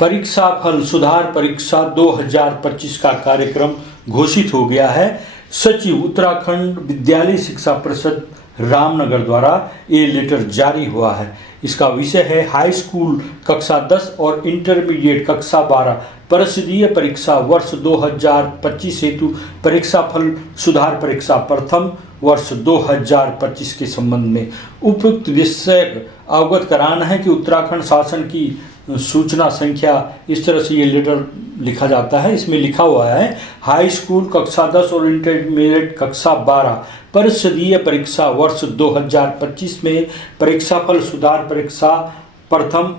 परीक्षा फल सुधार परीक्षा 2025 का कार्यक्रम घोषित हो गया है। सचिव उत्तराखंड विद्यालय शिक्षा परिषद रामनगर द्वारा ये लेटर जारी हुआ है। इसका विषय है हाई स्कूल कक्षा 10 और इंटरमीडिएट कक्षा 12 परिषदीय परीक्षा वर्ष 2025 हेतु परीक्षा फल सुधार परीक्षा प्रथम वर्ष 2025 के संबंध में उपयुक्त विषय अवगत कराना है कि उत्तराखंड शासन की सूचना संख्या, इस तरह से ये लेटर लिखा जाता है। इसमें लिखा हुआ है हाई स्कूल कक्षा 10 और इंटरमीडिएट कक्षा 12 परिषदीय परीक्षा वर्ष 2025 में परीक्षाफल सुधार परीक्षा प्रथम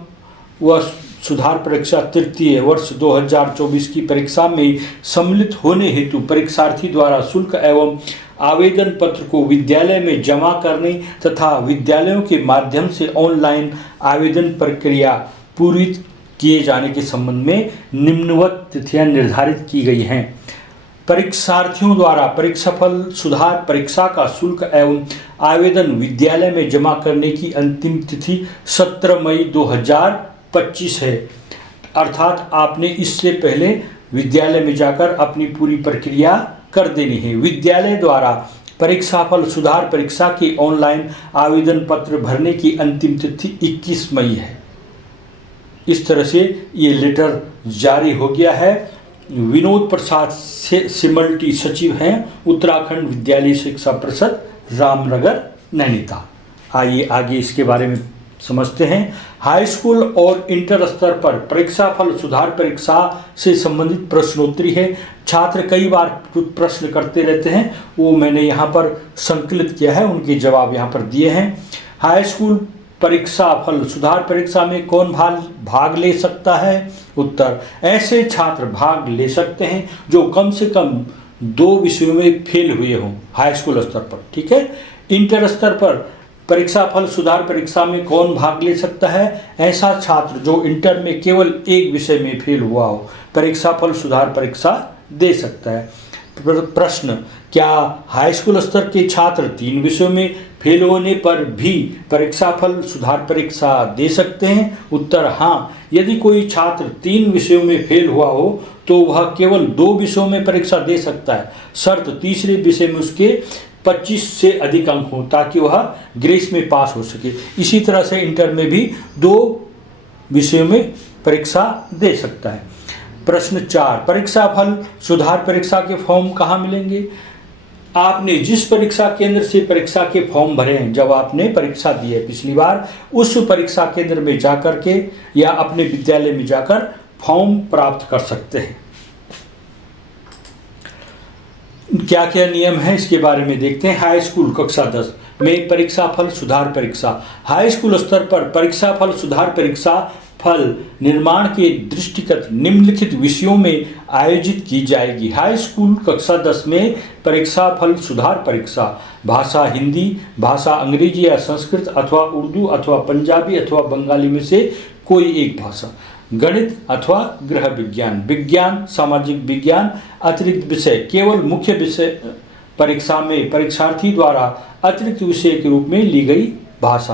व सुधार परीक्षा तृतीय वर्ष 2024 की परीक्षा में सम्मिलित होने हेतु परीक्षार्थी द्वारा शुल्क एवं आवेदन पत्र को विद्यालय में जमा करने तथा विद्यालयों के माध्यम से ऑनलाइन आवेदन प्रक्रिया पूरी किए जाने के संबंध में निम्नवत तिथियां निर्धारित की गई हैं। परीक्षार्थियों द्वारा परीक्षाफल सुधार परीक्षा का शुल्क एवं आवेदन विद्यालय में जमा करने की अंतिम तिथि 17 मई 2025 है। अर्थात आपने इससे पहले विद्यालय में जाकर अपनी पूरी प्रक्रिया कर देनी है। विद्यालय द्वारा परीक्षाफल सुधार परीक्षा के ऑनलाइन आवेदन पत्र भरने की अंतिम तिथि 21 मई है। इस तरह से ये लेटर जारी हो गया है। विनोद प्रसाद सिमल्टी सचिव हैं उत्तराखंड विद्यालय शिक्षा परिषद रामनगर नैनीताल। आइए आगे इसके बारे में समझते हैं। हाई स्कूल और इंटर स्तर पर परीक्षाफल सुधार परीक्षा से संबंधित प्रश्नोत्तरी है। छात्र कई बार प्रश्न करते रहते हैं, वो मैंने यहाँ पर संकलित किया है, उनके जवाब यहाँ पर दिए हैं। हाई स्कूल परीक्षा फल सुधार परीक्षा में कौन भाग ले सकता है? उत्तर, ऐसे छात्र भाग ले सकते हैं जो कम से कम 2 विषयों में फेल हुए हों हाई स्कूल स्तर पर। ठीक है। इंटर स्तर पर परीक्षा फल सुधार परीक्षा में कौन भाग ले सकता है? ऐसा छात्र जो इंटर में केवल एक विषय में फेल हुआ हो परीक्षा फल सुधार परीक्षा दे सकता है। प्रश्न, क्या हाई स्कूल स्तर के छात्र 3 विषयों में फेल होने पर भी परीक्षाफल सुधार परीक्षा दे सकते हैं? उत्तर, हाँ। यदि कोई छात्र 3 विषयों में फेल हुआ हो तो वह केवल 2 विषयों में परीक्षा दे सकता है। शर्त तीसरे विषय में उसके 25 से अधिक अंक हो ताकि वह ग्रेस में पास हो सके। इसी तरह से इंटर में भी 2 विषयों में परीक्षा दे सकता है। प्रश्न 4, परीक्षा फल सुधार परीक्षा के फॉर्म कहाँ मिलेंगे? आपने जिस परीक्षा केंद्र से परीक्षा के फॉर्म भरे हैं, जब आपने परीक्षा दी है पिछली बार, उस परीक्षा केंद्र में जाकर के या अपने विद्यालय में जाकर फॉर्म प्राप्त कर सकते हैं। क्या क्या नियम है इसके बारे में देखते हैं। हाई स्कूल कक्षा 10 में परीक्षा फल सुधार परीक्षा। हाई स्कूल स्तर पर परीक्षा फल सुधार परीक्षा फल निर्माण के दृष्टिगत निम्नलिखित विषयों में आयोजित की जाएगी। हाई स्कूल कक्षा 10 में परीक्षा फल सुधार परीक्षा भाषा हिंदी, भाषा अंग्रेजी या संस्कृत अथवा उर्दू अथवा पंजाबी अथवा बंगाली में से कोई एक भाषा, गणित अथवा गृह विज्ञान, विज्ञान, सामाजिक विज्ञान, अतिरिक्त विषय, केवल मुख्य विषय परीक्षा में परीक्षार्थी द्वारा अतिरिक्त विषय के रूप में ली गई भाषा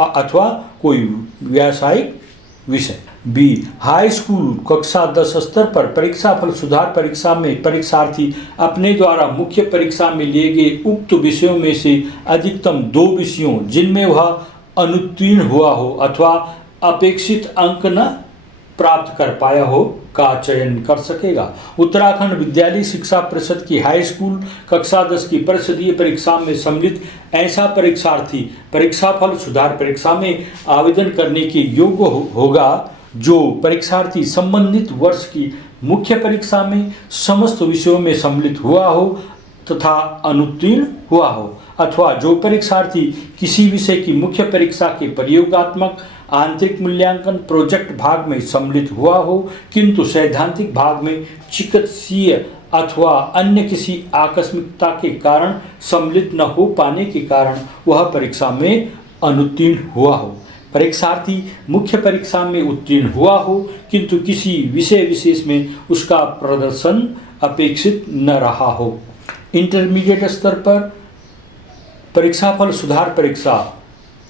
अथवा कोई व्यावसायिक विषय। बी, हाई स्कूल कक्षा 10 स्तर पर परीक्षा फल सुधार परीक्षा में परीक्षार्थी अपने द्वारा मुख्य परीक्षा में लिए गए उक्त विषयों में से अधिकतम 2 विषयों जिनमें वह अनुत्तीर्ण हुआ हो अथवा अपेक्षित अंक न प्राप्त कर पाया हो का चयन कर सकेगा। उत्तराखंड विद्यालय शिक्षा परिषद की हाई स्कूल कक्षा 10 की परिषदीय परीक्षा में सम्मिलित ऐसा परीक्षार्थी परीक्षा फल सुधार परीक्षा में आवेदन करने के योग्य होगा जो परीक्षार्थी संबंधित वर्ष की मुख्य परीक्षा में समस्त विषयों में सम्मिलित हुआ हो तथा अनुत्तीर्ण हुआ हो, अथवा जो परीक्षार्थी किसी विषय की मुख्य परीक्षा के प्रयोगात्मक आंतरिक मूल्यांकन प्रोजेक्ट भाग में सम्मिलित हुआ हो किंतु सैद्धांतिक भाग में चिकित्सीय अथवा अन्य किसी आकस्मिकता के कारण सम्मिलित न हो पाने के कारण वह परीक्षा में अनुत्तीर्ण हुआ हो। परीक्षार्थी मुख्य परीक्षा में उत्तीर्ण हुआ हो किंतु किसी विषय विशेष में उसका प्रदर्शन अपेक्षित न रहा हो। इंटरमीडिएट स्तर पर परीक्षाफल सुधार परीक्षा।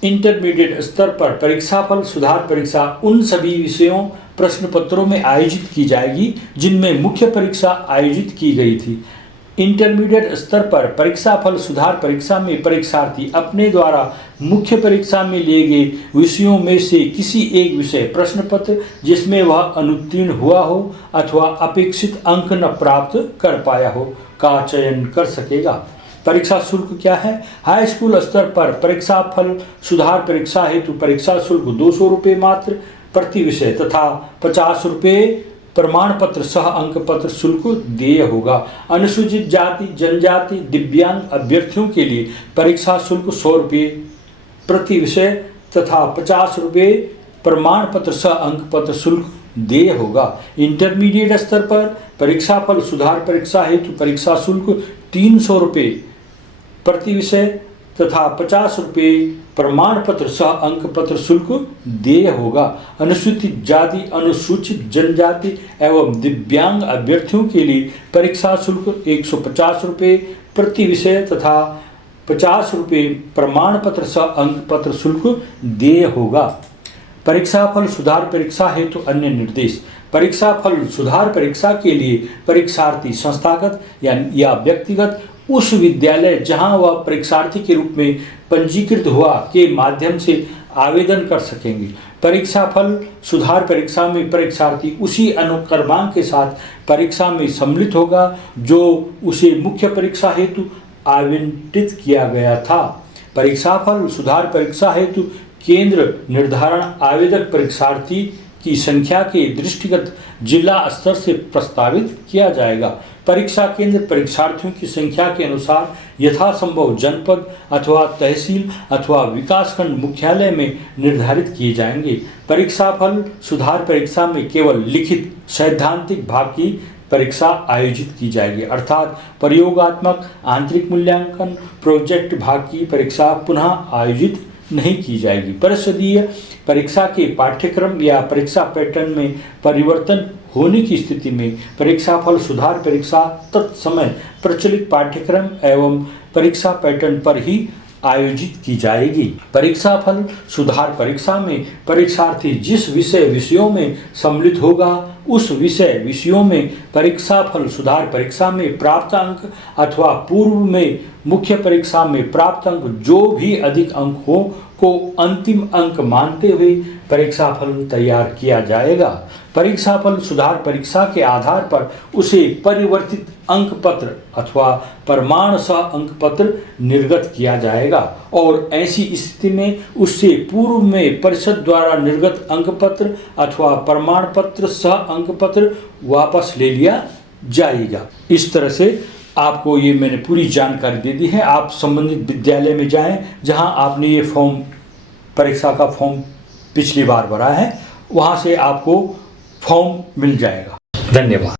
इंटरमीडिएट स्तर पर परीक्षाफल सुधार परीक्षा उन सभी विषयों प्रश्न पत्रों में आयोजित की जाएगी, जिनमें मुख्य परीक्षा आयोजित की गई थी। इंटरमीडिएट स्तर पर परीक्षाफल सुधार परीक्षा में परीक्षार्थी अपने द्वारा मुख्य परीक्षा में लिए गए विषयों में से किसी एक विषय प्रश्न पत्र जिसमें वह अनुत्तीर्ण हुआ हो अथवा अपेक्षित अंक न प्राप्त कर पाया हो का चयन कर सकेगा। परीक्षा शुल्क क्या है? हाई स्कूल स्तर पर परीक्षाफल सुधार परीक्षा हेतु परीक्षा शुल्क 200 रुपये मात्र प्रति विषय तथा 50 रुपये प्रमाण पत्र सह अंक पत्र शुल्क देय होगा। अनुसूचित जाति जनजाति दिव्यांग अभ्यर्थियों के लिए परीक्षा शुल्क 100 रुपये प्रति विषय तथा 50 रुपये प्रमाण पत्र सह अंक पत्र शुल्क देय होगा। इंटरमीडिएट स्तर पर परीक्षाफल सुधार परीक्षा हेतु परीक्षा शुल्क 300 रुपये प्रति विषय तथा 50 रुपये प्रमाण पत्र सह अंक पत्र शुल्क देय होगा। अनुसूचित जाति अनुसूचित जनजाति एवं दिव्यांग अभ्यर्थियों के लिए परीक्षा शुल्क 150 रुपये प्रति विषय तथा 50 रुपये प्रमाण पत्र सह अंक पत्र शुल्क देय होगा। परीक्षाफल सुधार परीक्षा हेतु अन्य निर्देश। परीक्षाफल सुधार परीक्षा के लिए परीक्षार्थी संस्थागत या व्यक्तिगत उस विद्यालय जहां वह परीक्षार्थी के रूप में पंजीकृत हुआ के माध्यम से आवेदन कर सकेंगे। परीक्षाफल सुधार परीक्षा में परीक्षार्थी उसी अनुक्रमांक के साथ परीक्षा में सम्मिलित होगा जो उसे मुख्य परीक्षा हेतु आवंटित किया गया था। परीक्षाफल सुधार परीक्षा हेतु केंद्र निर्धारण आवेदक परीक्षार्थी की संख्या के दृष्टिगत जिला स्तर से प्रस्तावित किया जाएगा। परीक्षा केंद्र परीक्षार्थियों की संख्या के अनुसार यथासंभव जनपद अथवा तहसील अथवा विकासखंड मुख्यालय में निर्धारित किए जाएंगे। परीक्षाफल सुधार परीक्षा में केवल लिखित सैद्धांतिक भाग की परीक्षा आयोजित की जाएगी, अर्थात प्रयोगात्मक आंतरिक मूल्यांकन प्रोजेक्ट भाग की परीक्षा पुनः आयोजित नहीं की जाएगी। परिषदीय परीक्षा के पाठ्यक्रम या परीक्षा पैटर्न में परिवर्तन होने की स्थिति में परीक्षाफल सुधार परीक्षा तत्समय प्रचलित पाठ्यक्रम एवं परीक्षा पैटर्न पर ही आयोजित की जाएगी। परीक्षाफल सुधार परीक्षा में परीक्षार्थी जिस विषयों में सम्मिलित होगा उस विषयों में परीक्षाफल सुधार परीक्षा में प्राप्त अंक अथवा पूर्व में मुख्य परीक्षा में प्राप्त अंक जो भी अधिक अंक हो को अंतिम अंक मानते हुए परीक्षाफल तैयार किया जाएगा। परीक्षाफल सुधार परीक्षा के आधार पर उसे परिवर्तित अंक पत्र अथवा प्रमाण सह अंक पत्र निर्गत किया जाएगा और ऐसी स्थिति में उससे पूर्व में परिषद द्वारा निर्गत अंक पत्र अथवा प्रमाण पत्र सह अंक पत्र वापस ले लिया जाएगा। इस तरह से आपको ये मैंने पूरी जानकारी दे दी है। आप संबंधित विद्यालय में जाएं जहां आपने ये परीक्षा का फॉर्म पिछली बार भरा है, वहां से आपको फॉर्म मिल जाएगा। धन्यवाद।